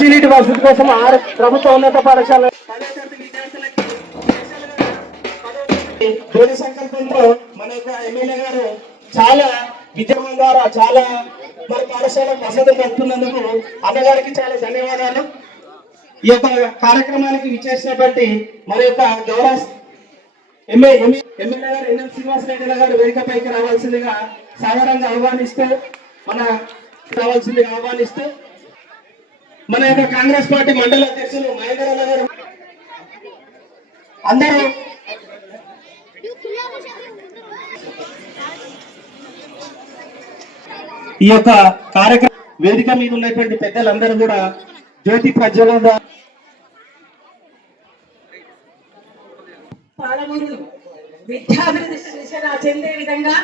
మంచినీటి వసతి కోసం ఆరు ప్రభుత్వ ఉన్నత పాఠశాల విద్యార్థులకి సంకల్పంతో మన యొక్క ఎమ్మెల్యే గారు చాలా విద్యమం ద్వారా చాలా మన పాఠశాల వసతులు కలుపుతున్నందుకు అన్నగారికి చాలా ధన్యవాదాలు. ఈ యొక్క కార్యక్రమానికి విచ్చేసినటువంటి మన యొక్క గౌరవ ఎమ్మె- ఎమ్మెల్యే గారు ఎన్ఎం శ్రీనివాసరెడ్డి గారు వేదికపైకి రావాల్సిందిగా సాధారణంగా ఆహ్వానిస్తూ మన రావాల్సిందిగా ఆహ్వానిస్తూ మన యొక్క కాంగ్రెస్ పార్టీ మండల అధ్యక్షులు మహేంద్రరావు గారు. అందరూ ఈ యొక్క కార్యక్రమం వేదిక మీద ఉన్నటువంటి పెద్దలందరూ కూడా జ్యోతి ప్రజ్వలన పాలమూరు విద్యాభివృద్ధి దిశ చెందే విధంగా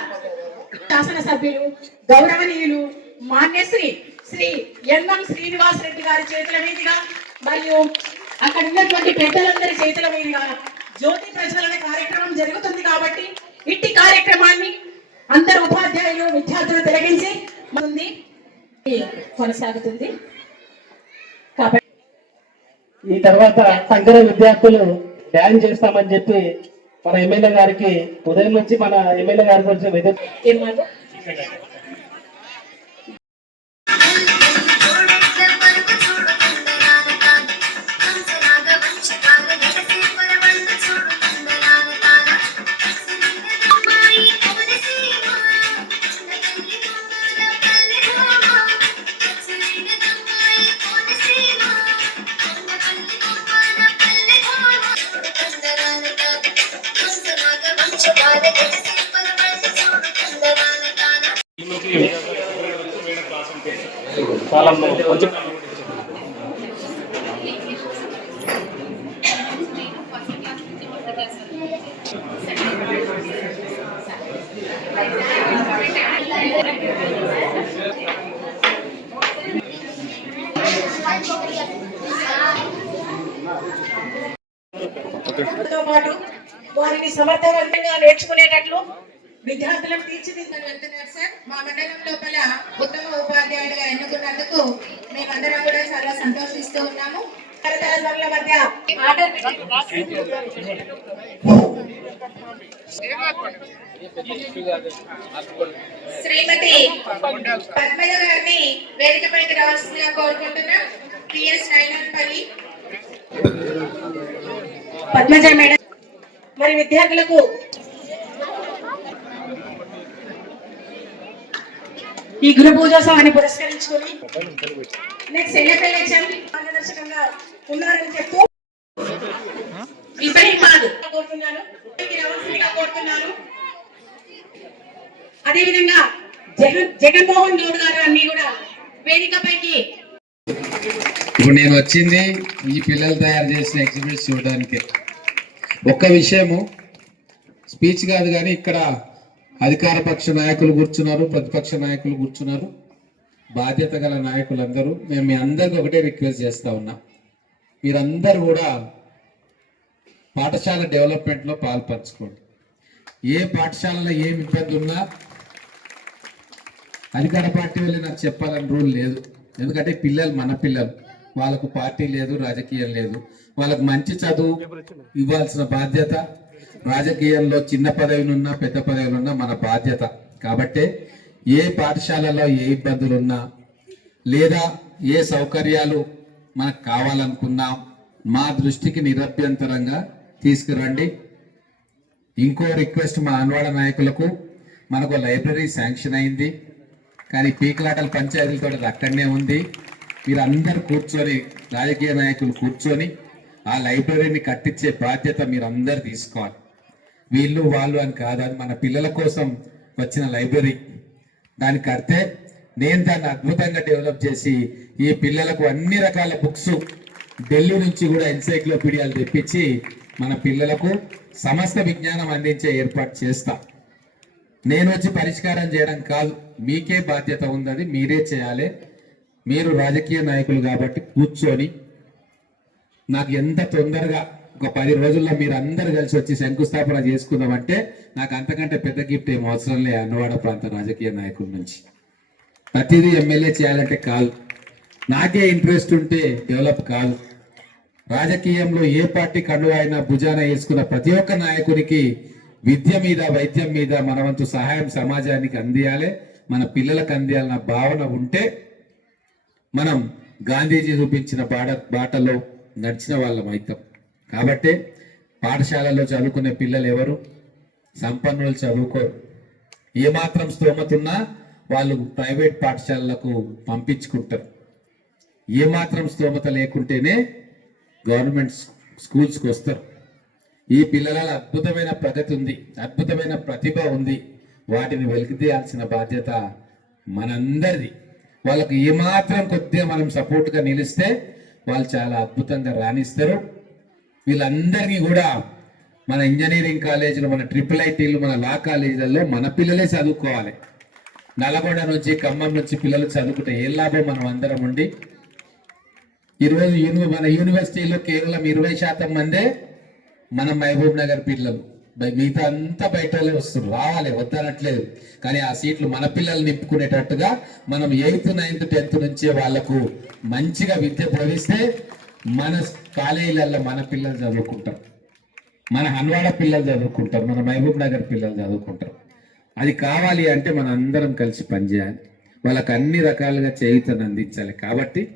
శాసనసభ్యులు గౌరవనీయులు మాన్యశ్రీ శ్రీ ఎన్ఎం శ్రీనివాస్ రెడ్డి గారి చేతుల మీదుగా మరియు అక్కడ ఉన్నటువంటి పెద్దలందరి చేతుల మీదుగా జ్యోతి ప్రజ్వలన కార్యక్రమం జరుగుతుంది కాబట్టి ఇట్టి కార్యక్రమాన్ని అందరు ఉపాధ్యాయులు విద్యార్థులు తిలగించి ఉంది కొనసాగుతుంది. కాబట్టి ఈ తర్వాత సంగర విద్యార్థులు డ్యాన్స్ చేస్తామని చెప్పి మన ఎమ్మెల్యే గారికి ఉదయం నుంచి మన ఎమ్మెల్యే గారి గురించి కాలంలో కొంచెం పాటు వారిని సమర్థవంతంగా నేర్చుకునేటట్లు విద్యార్థులకు తీర్చిదిద్దని వెళ్తున్నారు సార్. మా మండలం లోపల ఉత్తమ ఉపాధ్యాయుడిగా ఎన్నుకున్నందుకు మేమందరం కూడా చాలా సంతోషిస్తూ ఉన్నాము తరతరాల మధ్య ఆర్డర్ శ్రీమతి పద్మజ గారిని వేదికపైకి రావాల్సిందిగా కోరుకుంటున్నాం. పిఎస్ నైనాన్పల్లి పద్మజ మేడం మరి విద్యార్థులకు ఈ గురు పూజోత్సవాన్ని పురస్కరించుకొని నెక్స్ట్ ఎన్ఎఫ్ఎల్ మార్గదర్శకంగా ఉన్నారని చెప్తూ ఇబ్రహీం కాదు. కోరుతున్నాను. కోరుతున్నాను అదేవిధంగా జగన్ జగన్మోహన్ గౌడ్ గారు అన్ని కూడా వేదికపైకి. ఇప్పుడు నేను వచ్చింది ఈ పిల్లలు తయారు చేసిన ఎగ్జిబిట్స్ చూడడానికి. ఒక్క విషయము స్పీచ్ కాదు కానీ ఇక్కడ అధికార పక్ష నాయకులు కూర్చున్నారు ప్రతిపక్ష నాయకులు కూర్చున్నారు. బాధ్యత గల నాయకులందరూ మేము మీ అందరికీ ఒకటే రిక్వెస్ట్ చేస్తా ఉన్నాం. మీరందరూ కూడా పాఠశాల డెవలప్మెంట్లో పాల్పంచుకోండి. ఏ పాఠశాలలో ఏమి ఇబ్బంది ఉన్నా అధికార పార్టీ వాళ్ళు నాకు చెప్పాలని రూల్ లేదు. ఎందుకంటే పిల్లలు మన పిల్లలు. వాళ్ళకు పార్టీ లేదు రాజకీయం లేదు. వాళ్ళకు మంచి చదువు ఇవ్వాల్సిన బాధ్యత రాజకీయంలో చిన్న పదవినున్నా పెద్ద పదవినున్నా మన బాధ్యత. కాబట్టే ఏ పాఠశాలలో ఏ ఇబ్బందులు ఉన్నా లేదా ఏ సౌకర్యాలు మనకు కావాలనుకున్నా మా దృష్టికి నిరభ్యంతరంగా తీసుకురండి. ఇంకో రిక్వెస్ట్ మా అన్వాడ నాయకులకు మనకు లైబ్రరీ శాంక్షన్ అయింది. కానీ పీకలాటల పంచాయతీలతో అక్కడనే ఉంది. మీరు కూర్చొని రాజకీయ నాయకులు కూర్చొని ఆ లైబ్రరీని కట్టించే బాధ్యత మీరందరూ తీసుకోవాలి. వీళ్ళు వాళ్ళు అని కాదని మన పిల్లల కోసం వచ్చిన లైబ్రరీ. దాన్ని కడితే నేను దాన్ని అద్భుతంగా డెవలప్ చేసి ఈ పిల్లలకు అన్ని రకాల బుక్స్ ఢిల్లీ నుంచి కూడా ఎన్సైక్లోపీడియాలు తెప్పించి మన పిల్లలకు సమస్త విజ్ఞానం అందించే ఏర్పాటు చేస్తా. నేను వచ్చి పరిష్కారం చేయడం కాదు మీకే బాధ్యత ఉందని మీరే చేయాలి. మీరు రాజకీయ నాయకులు కాబట్టి కూర్చొని నాకు ఎంత తొందరగా ఒక పది రోజుల్లో మీరు అందరు కలిసి వచ్చి శంకుస్థాపన చేసుకుందామంటే నాకు అంతకంటే పెద్ద గిఫ్ట్ ఏం అవసరం లే అన్నవాడ ప్రాంత రాజకీయ నాయకుల నుంచి. ప్రతిదీ ఎమ్మెల్యే చేయాలంటే కాదు. నాకే ఇంట్రెస్ట్ ఉంటే డెవలప్ కాదు. రాజకీయంలో ఏ పార్టీ కండు అయినా భుజాన వేసుకున్న ప్రతి ఒక్క నాయకునికి విద్య మీద వైద్యం మీద మనవంతు సహాయం సమాజానికి అందియాలి. మన పిల్లలకు అందియాలన్న భావన ఉంటే మనం గాంధీజీ చూపించిన బాట బాటలో నడిచిన వాళ్ళం అవుతాం. కాబట్టే పాఠశాలలో చదువుకునే పిల్లలు ఎవరు సంపన్నులు చదువుకోరు. ఏమాత్రం స్తోమత ఉన్నా వాళ్ళు ప్రైవేట్ పాఠశాలలకు పంపించుకుంటారు. ఏమాత్రం స్తోమత లేకుంటేనే గవర్నమెంట్ స్కూల్స్కి వస్తారు ఈ పిల్లల అద్భుతమైన ప్రగతి ఉంది అద్భుతమైన ప్రతిభ ఉంది. వాటిని వెలికితీయాల్సిన బాధ్యత మనందరిది. వాళ్ళకి ఏమాత్రం కొద్దిగా మనం సపోర్ట్గా నిలిస్తే వాళ్ళు చాలా అద్భుతంగా రాణిస్తారు. వీళ్ళందరినీ కూడా మన ఇంజనీరింగ్ కాలేజీలు మన ట్రిపుల్ ఐటీలు మన లా కాలేజీలలో మన పిల్లలే చదువుకోవాలి. నల్గొండ నుంచి ఖమ్మం నుంచి పిల్లలు చదువుకుంటే ఏ లాభం? మనం అందరం ఉండి ఈరోజు యూని మన యూనివర్సిటీలో కేవలం ఇరవై శాతం మందే మన మహబూబ్ నగర్ పిల్లలు. మిగతా అంతా బయట వాళ్ళే రావాలి వద్దనట్లేదు. కానీ ఆ సీట్లు మన పిల్లలు నింపుకునేటట్టుగా మనం ఎయిత్ నైన్త్ టెన్త్ నుంచే వాళ్ళకు మంచిగా విద్య బోధిస్తే మన కాలేజీలలో మన పిల్లలు చదువుకుంటారు. మన హన్వాడ పిల్లలు చదువుకుంటారు. మన మహబూబ్ నగర్ పిల్లలు చదువుకుంటారు. అది కావాలి అంటే మన అందరం కలిసి పనిచేయాలి. వాళ్ళకి అన్ని రకాలుగా చేయుతను అందించాలి. కాబట్టి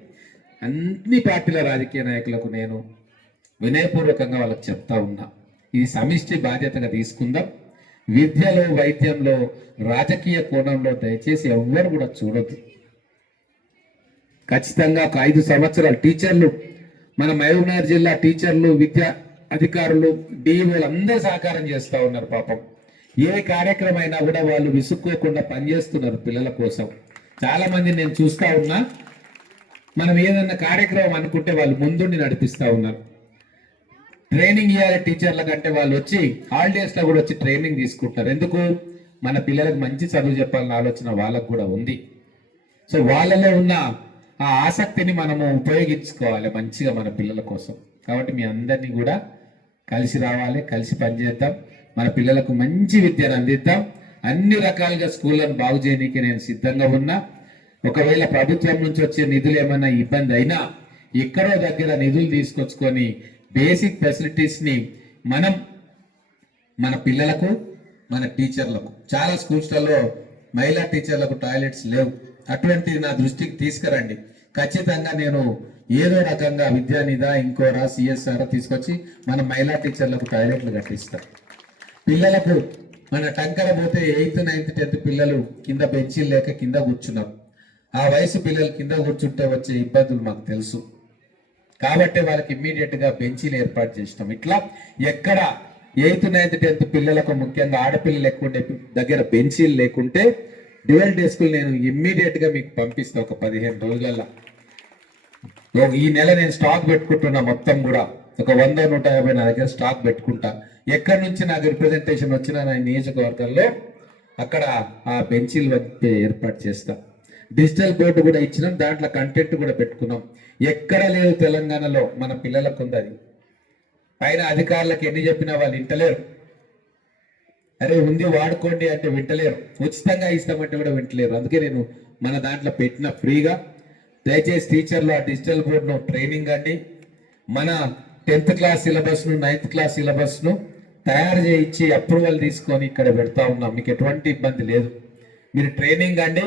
అన్ని పార్టీల రాజకీయ నాయకులకు నేను వినయపూర్వకంగా వాళ్ళకి చెప్తా ఉన్నా. ఇది సమిష్టి బాధ్యతగా తీసుకుందాం. విద్యలో వైద్యంలో రాజకీయ కోణంలో దయచేసి ఎవ్వరు కూడా చూడొద్దు. ఖచ్చితంగా ఒక ఐదు సంవత్సరాలు టీచర్లు మన మహబూబ్నగర్ జిల్లా టీచర్లు విద్యా అధికారులు డిఈఓలు అందరూ సహకారం చేస్తూ ఉన్నారు పాపం. ఏ కార్యక్రమం అయినా కూడా వాళ్ళు విసుక్కోకుండా పనిచేస్తున్నారు పిల్లల కోసం. చాలా మంది నేను చూస్తా ఉన్నా మనం ఏదన్నా కార్యక్రమం అనుకుంటే వాళ్ళు ముందుండి నడిపిస్తా ఉన్నారు. ట్రైనింగ్ ఇవ్వాలి టీచర్ల కంటే వాళ్ళు వచ్చి హాలిడేస్లో కూడా వచ్చి ట్రైనింగ్ తీసుకుంటారు. ఎందుకు? మన పిల్లలకు మంచి చదువు చెప్పాలన్న ఆలోచన వాళ్ళకు కూడా ఉంది. సో వాళ్ళలో ఉన్న ఆ ఆసక్తిని మనము ఉపయోగించుకోవాలి మంచిగా మన పిల్లల కోసం. కాబట్టి మీ అందరినీ కూడా కలిసి రావాలి కలిసి పనిచేద్దాం. మన పిల్లలకు మంచి విద్యను అందిద్దాం. అన్ని రకాలుగా స్కూళ్ళను బాగు చేయడానికి నేను సిద్ధంగా ఉన్నా. ఒకవేళ ప్రభుత్వం నుంచి వచ్చే నిధులు ఏమైనా ఇబ్బంది అయినా ఎక్కడో దగ్గర నిధులు తీసుకొచ్చుకొని బేసిక్ ఫెసిలిటీస్ని మనం మన పిల్లలకు మన టీచర్లకు చాలా స్కూల్స్లలో మహిళా టీచర్లకు టాయిలెట్స్ లేవు. అటువంటిది నా దృష్టికి తీసుకురండి. ఖచ్చితంగా నేను ఏదో రకంగా విద్యానిధా ఇంకోరా సిఎస్ఆర్ తీసుకొచ్చి మన మహిళా టీచర్లకు టాయిలెట్లు కట్టిస్తాం. పిల్లలకు మన టంకర పోతే ఎయిత్ నైన్త్ టెన్త్ పిల్లలు కింద బెంచీలు లేక కింద కూర్చున్నారు. ఆ వయసు పిల్లలు కింద కూర్చుంటే వచ్చే ఇబ్బందులు మాకు తెలుసు. కాబట్టి వాళ్ళకి ఇమ్మీడియట్గా బెంచీలు ఏర్పాటు చేసినాం. ఇట్లా ఎక్కడ ఎయిత్ నైన్త్ టెన్త్ పిల్లలకు ముఖ్యంగా ఆడపిల్లలు ఎక్కువ దగ్గర బెంచీలు లేకుంటే డ్యూయల్ డెస్కులు నేను ఇమ్మీడియట్గా మీకు పంపిస్తా ఒక పదిహేను రోజుల్లో ఓ, ఈ నెల నేను స్టాక్ పెట్టుకుంటున్నా మొత్తం కూడా. ఒక వంద నూట యాభై నా దగ్గర స్టాక్ పెట్టుకుంటా. ఎక్కడి నుంచి నాకు రిప్రజెంటేషన్ వచ్చినా నా నియోజకవర్గంలో అక్కడ ఆ బెంచీలు ఏర్పాటు చేస్తాను డిజిటల్ బోర్డు కూడా ఇచ్చినాం దాంట్లో కంటెంట్ కూడా పెట్టుకున్నాం. ఎక్కడ లేదు తెలంగాణలో మన పిల్లలకు ఉంది అది పైన అధికారులకు ఎన్ని చెప్పినా వాళ్ళు వింటలేరు. అరే ఉంది వాడుకోండి అంటే వింటలేరు. ఉచితంగా ఇస్తామంటే కూడా వింటలేరు. అందుకే నేను మన దాంట్లో పెట్టిన ఫ్రీగా. దయచేసి టీచర్లు ఆ డిజిటల్ బోర్డును ట్రైనింగ్ అండి. మన టెన్త్ క్లాస్ సిలబస్ను నైన్త్ క్లాస్ సిలబస్ను తయారు చేయించి అప్రూవల్ తీసుకొని ఇక్కడ పెడతా ఉన్నాం. మీకు ఎటువంటి ఇబ్బంది లేదు. మీరు ట్రైనింగ్ అండి.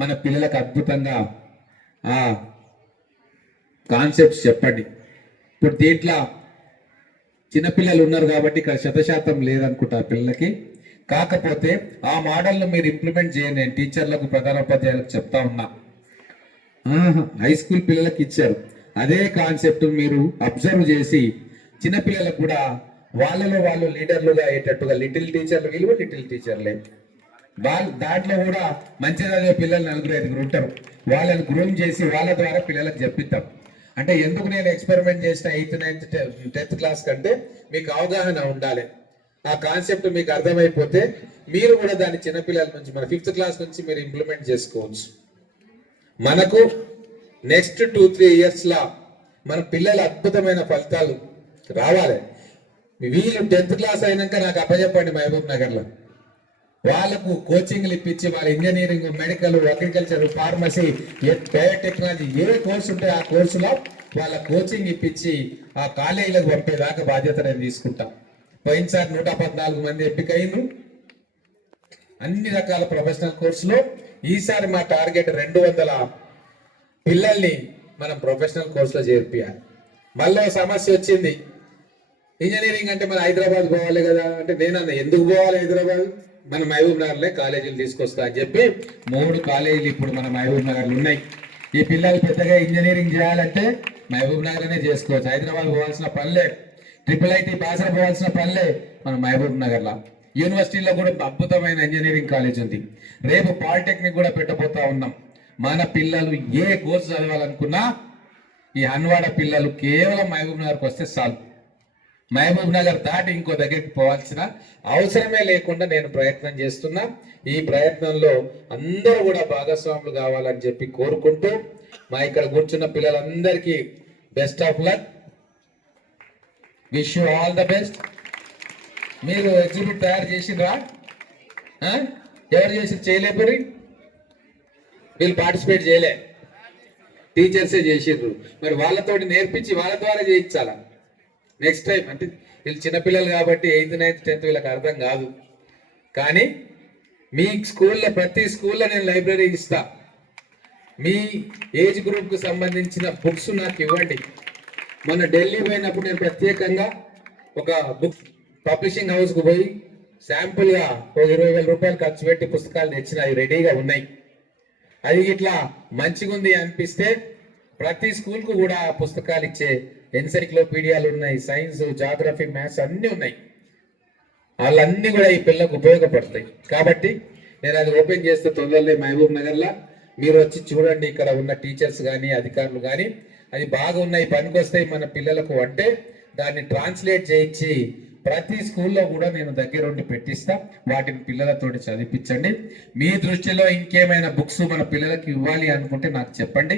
మన పిల్లలకు అద్భుతంగా ఆ కాన్సెప్ట్స్ చెప్పండి. ఇప్పుడు దీంట్లో చిన్నపిల్లలు ఉన్నారు కాబట్టి ఇక్కడ శతశాతం లేదనుకుంటా పిల్లలకి. కాకపోతే ఆ మోడల్ను మీరు ఇంప్లిమెంట్ చేయండి. నేను టీచర్లకు ప్రధానోపాధ్యాయులకు చెప్తా ఉన్నా. ఆహా, హై స్కూల్ పిల్లలకి ఇచ్చారు. అదే కాన్సెప్ట్ మీరు అబ్జర్వ్ చేసి చిన్నపిల్లలకు కూడా వాళ్ళలో వాళ్ళు లీడర్లుగా అయ్యేటట్టుగా లిటిల్ టీచర్లు వీళ్ళు లిటిల్ టీచర్లే వాళ్ళు దాంట్లో కూడా మంచి చదివే పిల్లలు నలుగురు ఐదుగురు ఉంటారు. వాళ్ళని గ్రూమ్ చేసి వాళ్ళ ద్వారా పిల్లలకు చెప్పిద్దాం. అంటే ఎందుకు నేను ఎక్స్పెరిమెంట్ చేసిన ఎయిత్ నైన్త్ టెన్త్ క్లాస్ కంటే మీకు అవగాహన ఉండాలి. ఆ కాన్సెప్ట్ మీకు అర్థమైపోతే మీరు కూడా దాన్ని చిన్నపిల్లల నుంచి మన ఫిఫ్త్ క్లాస్ నుంచి మీరు ఇంప్లిమెంట్ చేసుకోవచ్చు. మనకు నెక్స్ట్ టూ త్రీ ఇయర్స్లో మన పిల్లల అద్భుతమైన ఫలితాలు రావాలి. వీళ్ళు టెన్త్ క్లాస్ అయినాక నాకు అప్పచెప్పండి మహబూబ్ నగర్లో. వాళ్ళకు కోచింగ్లు ఇప్పించి వాళ్ళ engineering medical agriculture pharmacy biotechnology ఏ కోర్సు ఉంటే ఆ కోర్సులో వాళ్ళ కోచింగ్ ఇప్పించి ఆ కాలేజీలకు పంపేదాకా బాధ్యత నేను తీసుకుంటాం. పోయినసారి నూట పద్నాలుగు మంది ఎంపికైండ్రు అన్ని రకాల ప్రొఫెషనల్ కోర్సులో ఈసారి మా టార్గెట్ రెండు వందల పిల్లల్ని మనం ప్రొఫెషనల్ కోర్సులో చేర్పియాలి. మళ్ళీ సమస్య వచ్చింది. ఇంజనీరింగ్ అంటే మన హైదరాబాద్ పోవాలి కదా? అంటే నేను అన్న ఎందుకు పోవాలి హైదరాబాద్? మన మహబూబ్ నగర్లో కాలేజీలు తీసుకొస్తా అని చెప్పి మూడు కాలేజీలు ఇప్పుడు మన మహబూబ్ నగర్లో ఉన్నాయి. ఈ పిల్లలు పెద్దగా ఇంజనీరింగ్ చేయాలంటే మహబూబ్ నగర్లోనే చేసుకోవచ్చు. హైదరాబాద్ పోవాల్సిన పనిలే. ట్రిపుల్ ఐటీ బాసర పోవాల్సిన పనిలే మన మహబూబ్ నగర్లో. యూనివర్సిటీలో కూడా అద్భుతమైన ఇంజనీరింగ్ కాలేజ్ ఉంది. రేపు పాలిటెక్నిక్ కూడా పెట్టబోతా ఉన్నాం. మన పిల్లలు ఏ కోర్సు చదవాలనుకున్నా ఈ అన్వాడ పిల్లలు కేవలం మహబూబ్ నగర్కి వస్తే చాలు. మహబూబ్ నగర్ దాటి ఇంకో దగ్గరికి పోవాల్సిన అవసరమే లేకుండా నేను ప్రయత్నం చేస్తున్నా. ఈ ప్రయత్నంలో అందరూ కూడా భాగస్వాములు కావాలని చెప్పి కోరుకుంటూ మా ఇక్కడ కూర్చున్న పిల్లలందరికీ best of luck. Wish you all the best. మీరు ఎగ్జిబిట్ తయారు చేసిండ్రా? ఎవరు చేసి చేయలేపరి వీళ్ళు పార్టిసిపేట్ చేయలే. టీచర్సే చేసిండ్రు. మరి వాళ్ళతోటి నేర్పించి వాళ్ళ ద్వారా చేయించాలా? నెక్స్ట్ టైం అంటే వీళ్ళు చిన్నపిల్లలు కాబట్టి ఎయిత్ నైన్త్ టెన్త్ వీళ్ళకి అర్థం కాదు. కానీ మీ స్కూల్లో ప్రతి స్కూల్లో నేను లైబ్రరీ ఇస్తా. మీ ఏజ్ గ్రూప్కు సంబంధించిన బుక్స్ నాకు ఇవ్వండి. మొన్న ఢిల్లీ పోయినప్పుడు నేను ప్రత్యేకంగా ఒక బుక్ పబ్లిషింగ్ హౌస్కు పోయి శాంపుల్గా ఒక ఇరవై వేల రూపాయలు ఖర్చు పెట్టి పుస్తకాలు తెచ్చిన అవి రెడీగా ఉన్నాయి. అది ఇట్లా మంచిగా ఉంది అనిపిస్తే ప్రతి స్కూల్కు కూడా పుస్తకాలు ఇచ్చే ఎన్సైక్లోపీడియాలు ఉన్నాయి సైన్స్ జాగ్రఫీ మ్యాథ్స్ అన్నీ ఉన్నాయి. వాళ్ళన్నీ కూడా ఈ పిల్లలకు ఉపయోగపడతాయి. కాబట్టి నేను అది ఓపెన్ చేస్తే తొందరలే మహబూబ్ నగర్లో మీరు వచ్చి చూడండి ఇక్కడ ఉన్న టీచర్స్ కానీ అధికారులు కానీ అది బాగా ఉన్నాయి పనికొస్తాయి మన పిల్లలకు అంటే దాన్ని ట్రాన్స్లేట్ చేయించి ప్రతి స్కూల్లో కూడా నేను దగ్గరుండి పెట్టిస్తా. వాటిని పిల్లలతోటి చదివించండి. మీ దృష్టిలో ఇంకేమైనా బుక్స్ మన పిల్లలకు ఇవ్వాలి అనుకుంటే నాకు చెప్పండి.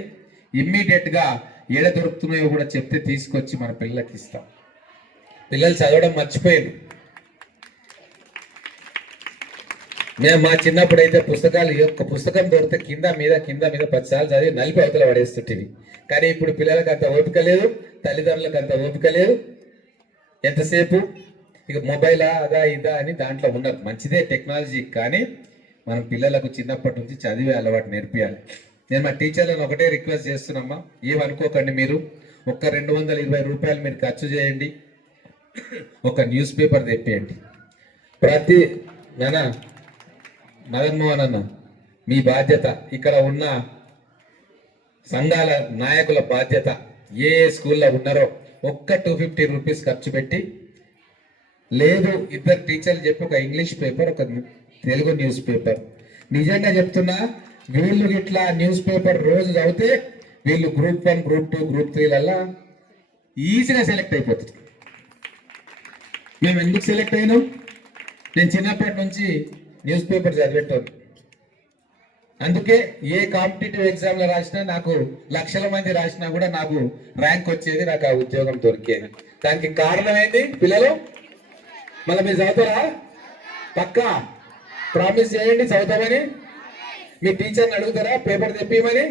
ఇమ్మీడియట్గా ఏడ దొరుకుతున్నాయో కూడా చెప్తే తీసుకొచ్చి మన పిల్లలకి ఇస్తాం. పిల్లలు చదవడం మర్చిపోయారు. మేము మా చిన్నప్పుడు అయితే పుస్తకాలు ఈ ఒక్క పుస్తకం దొరికితే కింద మీద కింద మీద పదిసార్లు చదివి నలిపి అవతల పడేస్తుంటివి. కానీ ఇప్పుడు పిల్లలకు అంత ఓపిక లేదు తల్లిదండ్రులకు అంత ఓపిక లేదు. ఎంతసేపు? ఇక మొబైలా అదా ఇదా అని దాంట్లో ఉండదు. మంచిదే టెక్నాలజీ కానీ మనం పిల్లలకు చిన్నప్పటి నుంచి చదివే అలవాటు నేర్పియాలి. నేను మా టీచర్లను ఒకటే రిక్వెస్ట్ చేస్తున్నామ్మా ఏమనుకోకండి మీరు. ఒక్క రెండు వందల ఇరవై రూపాయలు మీరు ఖర్చు చేయండి. ఒక న్యూస్ పేపర్ తెప్పియండి. ప్రతి నానా మదన్మోహన్ అన్న మీ బాధ్యత ఇక్కడ ఉన్న సంఘాల నాయకుల బాధ్యత ఏ ఏ స్కూల్లో ఉన్నారో ఒక్క టూ ఫిఫ్టీ రూపీస్ ఖర్చు పెట్టి లేదు ఇద్దరు టీచర్లు చెప్పి ఒక ఇంగ్లీష్ పేపర్ ఒక తెలుగు న్యూస్ పేపర్. నిజంగా చెప్తున్నా వీళ్ళు ఇట్లా న్యూస్ పేపర్ రోజు చదివితే వీళ్ళు group one group two group త్రీలల్లా ఈజీగా సెలెక్ట్ అయిపోతుంది మేము ఎందుకు సెలెక్ట్ అయినాం? నేను చిన్నప్పటి నుంచి న్యూస్ పేపర్ చదివేటోను అందుకే ఏ కాంపిటేటివ్ ఎగ్జామ్లో రాసినా నాకు లక్షల మంది రాసినా కూడా నాకు ర్యాంక్ వచ్చేది నాకు ఆ ఉద్యోగం దొరికేది. దానికి కారణం ఏంటి? పిల్లలు మళ్ళీ మీరు చదువుతారా? పక్కా. ప్రామిస్ చేయండి చదువుతామని. మీ టీచర్ని అడుగుతారా? పేపర్ తెప్పిమని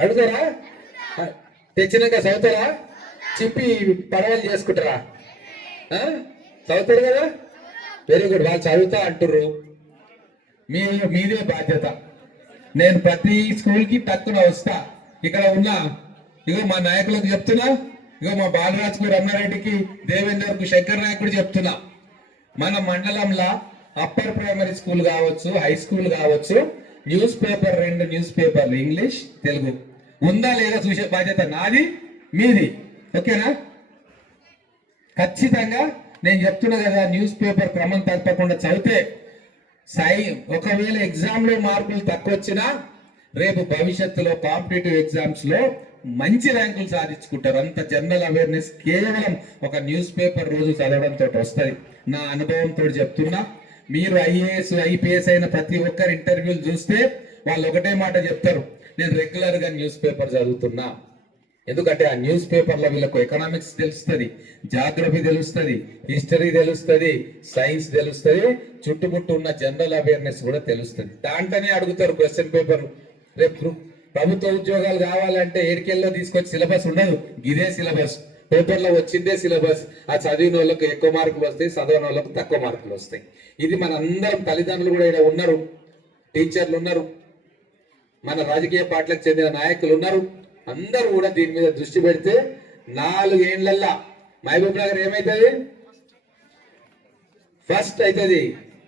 అడుగుతారా? తెచ్చినాక చదువుతారా? చెప్పి పర్వాలు చేసుకుంటారా? చదువుతారు కదా? Very good. వాళ్ళు చదువుతా అంటుర్రు. మీ మీదే బాధ్యత. నేను ప్రతి స్కూల్కి తక్కువ వస్తా. ఇక్కడ ఉన్న ఇగో మా నాయకులకు చెప్తున్నా. ఇగో మా బాలరాజ్కు రమణారెడ్డికి దేవేందర్ శంకర్ నాయకుడు చెప్తున్నా. మన మండలంలో అప్పర్ ప్రైమరీ స్కూల్ కావచ్చు హై స్కూల్ కావచ్చు న్యూస్ పేపర్ రెండు న్యూస్ పేపర్లు ఇంగ్లీష్ తెలుగు. ఉందా లేదా చూసే బాధ్యత నాది మీది. ఓకేనా? ఖచ్చితంగా నేను చెప్తున్నా కదా న్యూస్ పేపర్ క్రమం తప్పకుండా చదివితే సై ఒకవేళ ఎగ్జామ్లో మార్కులు తక్కువ వచ్చినా రేపు భవిష్యత్తులో కాంపిటేటివ్ ఎగ్జామ్స్లో మంచి ర్యాంకులు సాధించుకుంటారు. అంత జనరల్ అవేర్నెస్ కేవలం ఒక న్యూస్ పేపర్ రోజు చదవడంతో వస్తుంది. నా అనుభవంతో చెప్తున్నా. మీరు ఐఏఎస్ ఐపీఎస్ అయిన ప్రతి ఒక్కరు ఇంటర్వ్యూలు చూస్తే వాళ్ళు ఒకటే మాట చెప్తారు. నేను రెగ్యులర్గా న్యూస్ పేపర్ చదువుతున్నా. ఎందుకంటే ఆ న్యూస్ పేపర్లో వీళ్ళకు ఎకనామిక్స్ తెలుస్తుంది జాగ్రఫీ తెలుస్తుంది హిస్టరీ తెలుస్తుంది సైన్స్ తెలుస్తుంది చుట్టుముట్టు ఉన్న జనరల్ అవేర్నెస్ కూడా తెలుస్తుంది. దాంట్లోనే అడుగుతారు క్వశ్చన్ పేపర్ రేపు ప్రభుత్వ ఉద్యోగాలు కావాలంటే ఏడికెళ్ళలో తీసుకొచ్చి సిలబస్ ఉండదు. ఇదే సిలబస్. పేపర్లో వచ్చిందే సిలబస్ ఆ చదివిన వాళ్ళకి ఎక్కువ మార్కులు వస్తాయి చదివిన వాళ్ళకి తక్కువ మార్కులు వస్తాయి. ఇది మన అందరం తల్లిదండ్రులు కూడా ఇక్కడ ఉన్నారు టీచర్లు ఉన్నారు మన రాజకీయ పార్టీలకు చెందిన నాయకులు ఉన్నారు. అందరూ కూడా దీని మీద దృష్టి పెడితే నాలుగేండ్లల్లా మహబూబ్ నగర్ ఏమైతుంది? ఫస్ట్ అవుతుంది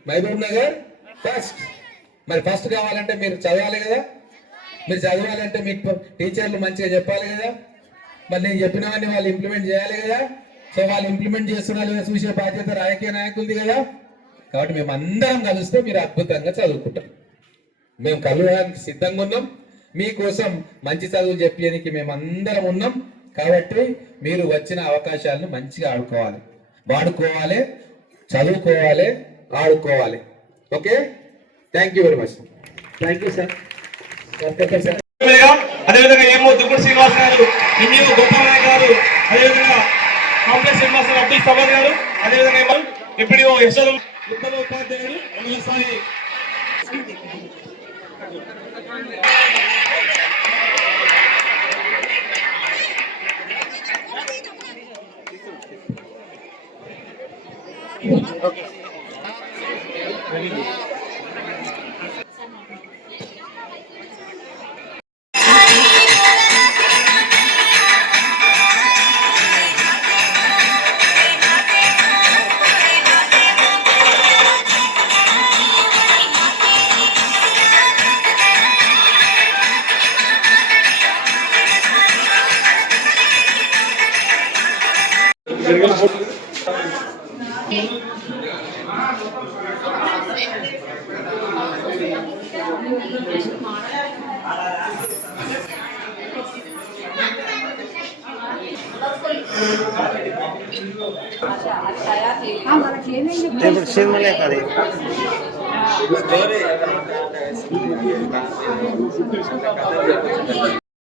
మహబూబ్ నగర్ ఫస్ట్ మరి ఫస్ట్ కావాలంటే మీరు చదవాలి కదా? మీరు చదవాలంటే మీకు టీచర్లు మంచిగా చెప్పాలి కదా? మరి నేను చెప్పినవన్నీ వాళ్ళు ఇంప్లిమెంట్ చేయాలి కదా. సో వాళ్ళు ఇంప్లిమెంట్ చేస్తున్నారు లేదా చూసే బాధ్యత రాజకీయ నాయకులది కదా. కాబట్టి మేము అందరం కలిస్తే మీరు అద్భుతంగా చదువుకుంటారు. మేము కలవడానికి సిద్ధంగా ఉన్నాం. మీకోసం మంచి చదువులు చెప్పడానికి మేము అందరం ఉన్నాం. కాబట్టి మీరు వచ్చిన అవకాశాలను మంచిగా ఆడుకోవాలి. వాడుకోవాలి చదువుకోవాలి ఆడుకోవాలి. Okay? Thank you very much thank you sir sir అదేవిధంగా శ్రీనివాస్ గారు అదేవిధంగా ఇప్పుడు యశోద ఉత్తమ ఉపాధ్యాయుడు ఎమ్మెల్యే స్థాయి ఇప్పుడు సినిమాలే కదా